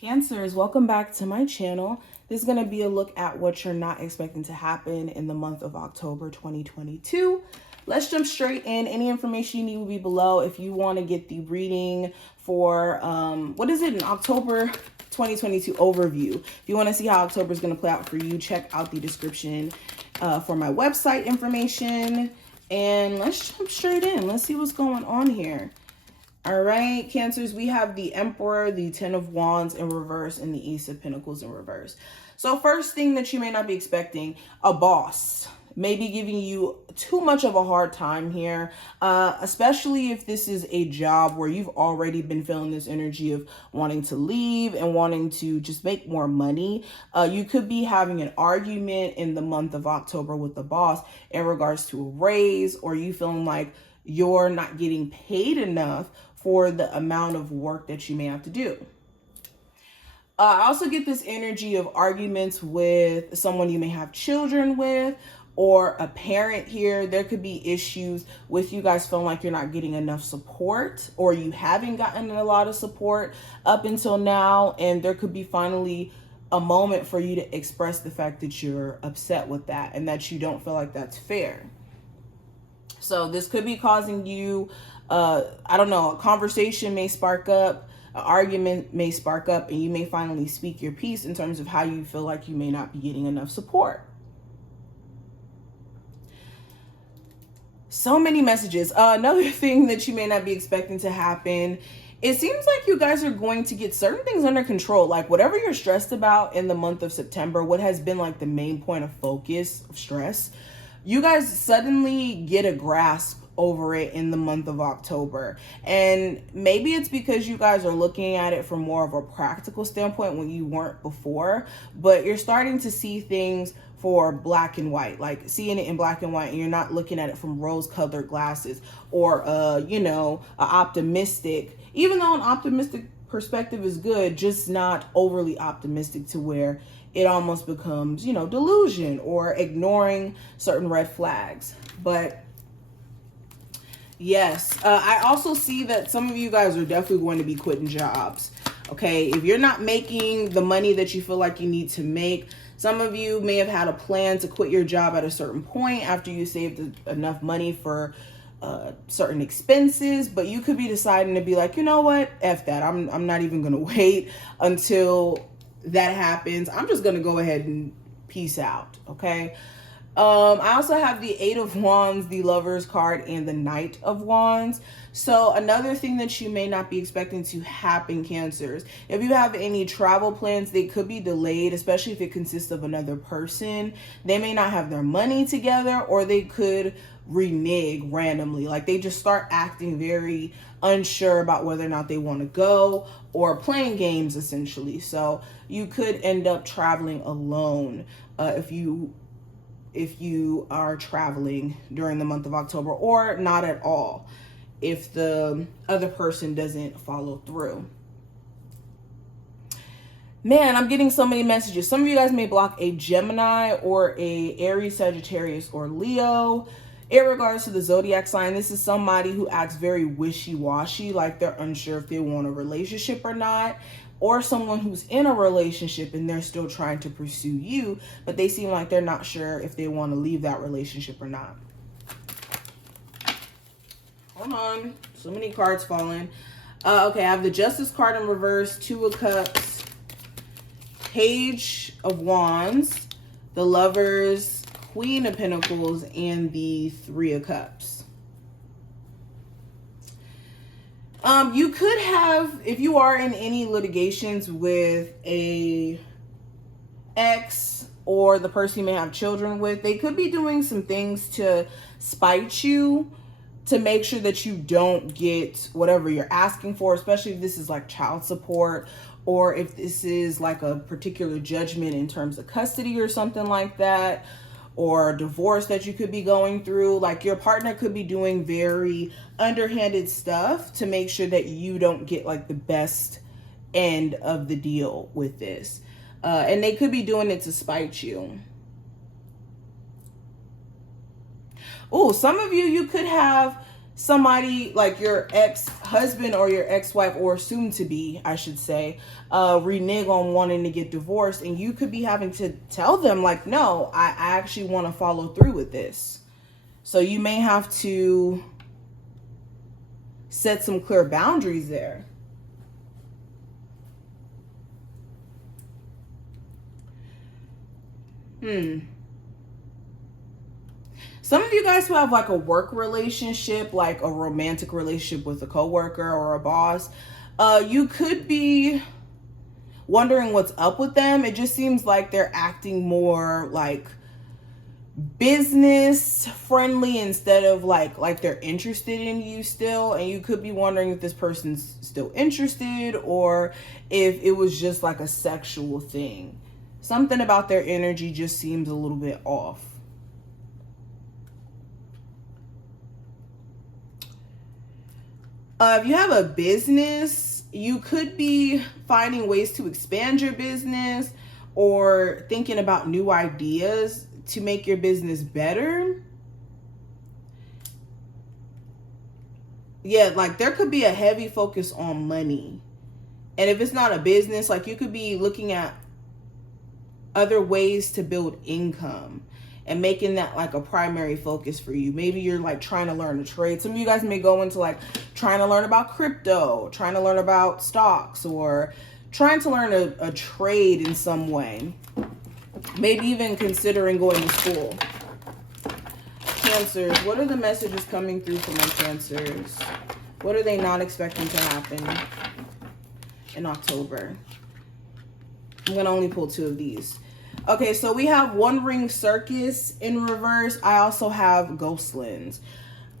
Cancers, welcome back to my channel. This is going to be a look at what you're not expecting to happen in the month of October 2022. Let's jump straight in. Any information you need will be below. If you want to get the reading for, what is it, an October 2022 overview. If you want to see how October is going to play out for you, check out the description for my website information. And let's jump straight in. Let's see what's going on here. All right, Cancers, we have the Emperor, the Ten of Wands in reverse, and the Ace of Pentacles in reverse. So first thing that you may not be expecting, a boss may be giving you too much of a hard time here, especially if this is a job where you've already been feeling this energy of wanting to leave and wanting to just make more money. You could be having an argument in the month of October with the boss in regards to a raise, or you feeling like you're not getting paid enough for the amount of work that you may have to do. I also get this energy of arguments with someone you may have children with, or a parent here. There could be issues with you guys feeling like you're not getting enough support, or you haven't gotten a lot of support up until now, and there could be finally a moment for you to express the fact that you're upset with that and that you don't feel like that's fair. So this could be causing you, I don't know, a conversation may spark up, an argument may spark up, and you may finally speak your piece in terms of how you feel like you may not be getting enough support. So many messages. Another thing that you may not be expecting to happen, it seems like you guys are going to get certain things under control. Like whatever you're stressed about in the month of September, what has been like the main point of focus of stress, you guys suddenly get a grasp over it in the month of October. And maybe it's because you guys are looking at it from more of a practical standpoint when you weren't before, but you're starting to see things for black and white, like seeing it in black and white, and you're not looking at it from rose-colored glasses or, you know, optimistic, even though an optimistic perspective is good, just not overly optimistic to where it almost becomes, you know, delusion or ignoring certain red flags. But yes, I also see that some of you guys are definitely going to be quitting jobs. Okay, if you're not making the money that you feel like you need to make, some of you may have had a plan to quit your job at a certain point after you saved enough money for certain expenses, but you could be deciding to be like, you know what, F that. I'm not even going to wait until that happens. I'm just going to go ahead and peace out. Okay. I also have the Eight of Wands, the Lovers card, and the Knight of Wands. So another thing that you may not be expecting to happen, Cancers, if you have any travel plans, they could be delayed, especially if it consists of another person. They may not have their money together, or they could renege randomly. Like they just start acting very unsure about whether or not they want to go, or playing games essentially. So you could end up traveling alone if you are traveling during the month of October, or not at all if the other person doesn't follow through. Man, I'm getting so many messages. Some of you guys may block a Gemini or a Aries, Sagittarius, or Leo. In regards to the zodiac sign, this is somebody who acts very wishy-washy, like they're unsure if they want a relationship or not, or someone who's in a relationship and they're still trying to pursue you, but they seem like they're not sure if they want to leave that relationship or not. Hold on, so many cards falling. Okay, I have the Justice card in reverse, Two of Cups, Page of Wands, the Lovers, Queen of Pentacles, and the Three of Cups. You could have, if you are in any litigations with a ex or the person you may have children with, they could be doing some things to spite you, to make sure that you don't get whatever you're asking for, especially if this is like child support, or if this is like a particular judgment in terms of custody or something like that, or a divorce that you could be going through. Like your partner could be doing very underhanded stuff to make sure that you don't get like the best end of the deal with this. And they could be doing it to spite you. Oh, some of you could have somebody like your ex-husband or your ex-wife, or soon to be, I should say, renege on wanting to get divorced, and you could be having to tell them like, no, I actually want to follow through with this. So you may have to set some clear boundaries there. Some of you guys who have like a work relationship, like a romantic relationship with a coworker or a boss, you could be wondering what's up with them. It just seems like they're acting more like business friendly instead of like they're interested in you still, and you could be wondering if this person's still interested or if it was just like a sexual thing. Something about their energy just seems a little bit off. If you have a business, you could be finding ways to expand your business or thinking about new ideas to make your business better. Yeah, like there could be a heavy focus on money. And if it's not a business, like you could be looking at other ways to build income and making that like a primary focus for you. Maybe you're like trying to learn a trade. Some of you guys may go into like trying to learn about crypto, trying to learn about stocks, or trying to learn a trade in some way. Maybe even considering going to school. Cancers, what are the messages coming through for my Cancers? What are they not expecting to happen in October? I'm going to only pull 2 of these. Okay, so we have One Ring Circus in reverse. I also have Ghostlands.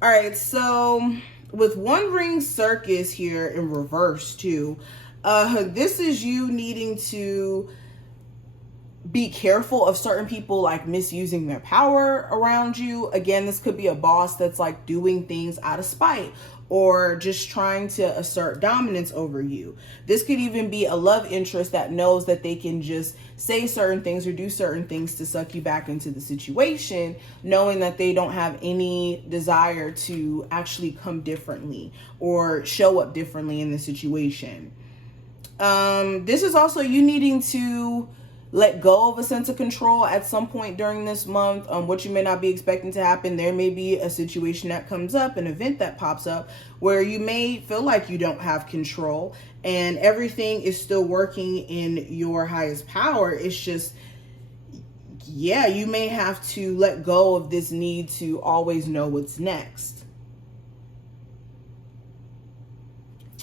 All right, so with One Ring Circus here in reverse too, this is you needing to be careful of certain people like misusing their power around you. Again, this could be a boss that's like doing things out of spite or just trying to assert dominance over you. This could even be a love interest that knows that they can just say certain things or do certain things to suck you back into the situation, knowing that they don't have any desire to actually come differently or show up differently in the situation. This is also you needing to let go of a sense of control at some point during this month. What you may not be expecting to happen. There may be a situation that comes up, an event that pops up where you may feel like you don't have control and everything is still working in your highest power. It's just, yeah, you may have to let go of this need to always know what's next.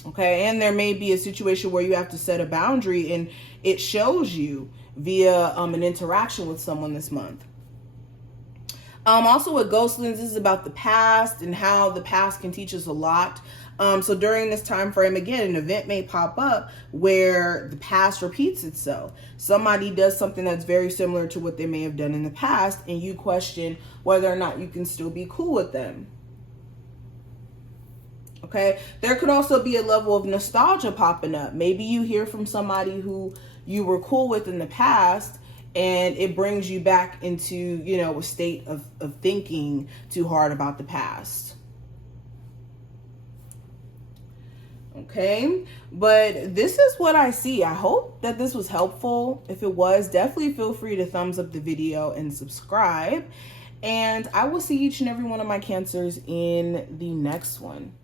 Okay, and there may be a situation where you have to set a boundary and it shows you via an interaction with someone this month. Also with Ghostlands, this is about the past and how the past can teach us a lot. So during this time frame, again, an event may pop up where the past repeats itself. Somebody does something that's very similar to what they may have done in the past, and you question whether or not you can still be cool with them. Okay, there could also be a level of nostalgia popping up. Maybe you hear from somebody who you were cool with in the past, and it brings you back into, you know, a state of thinking too hard about the past. Okay, but this is what I see. I hope that this was helpful. If it was, definitely feel free to thumbs up the video and subscribe. And I will see each and every one of my Cancers in the next one.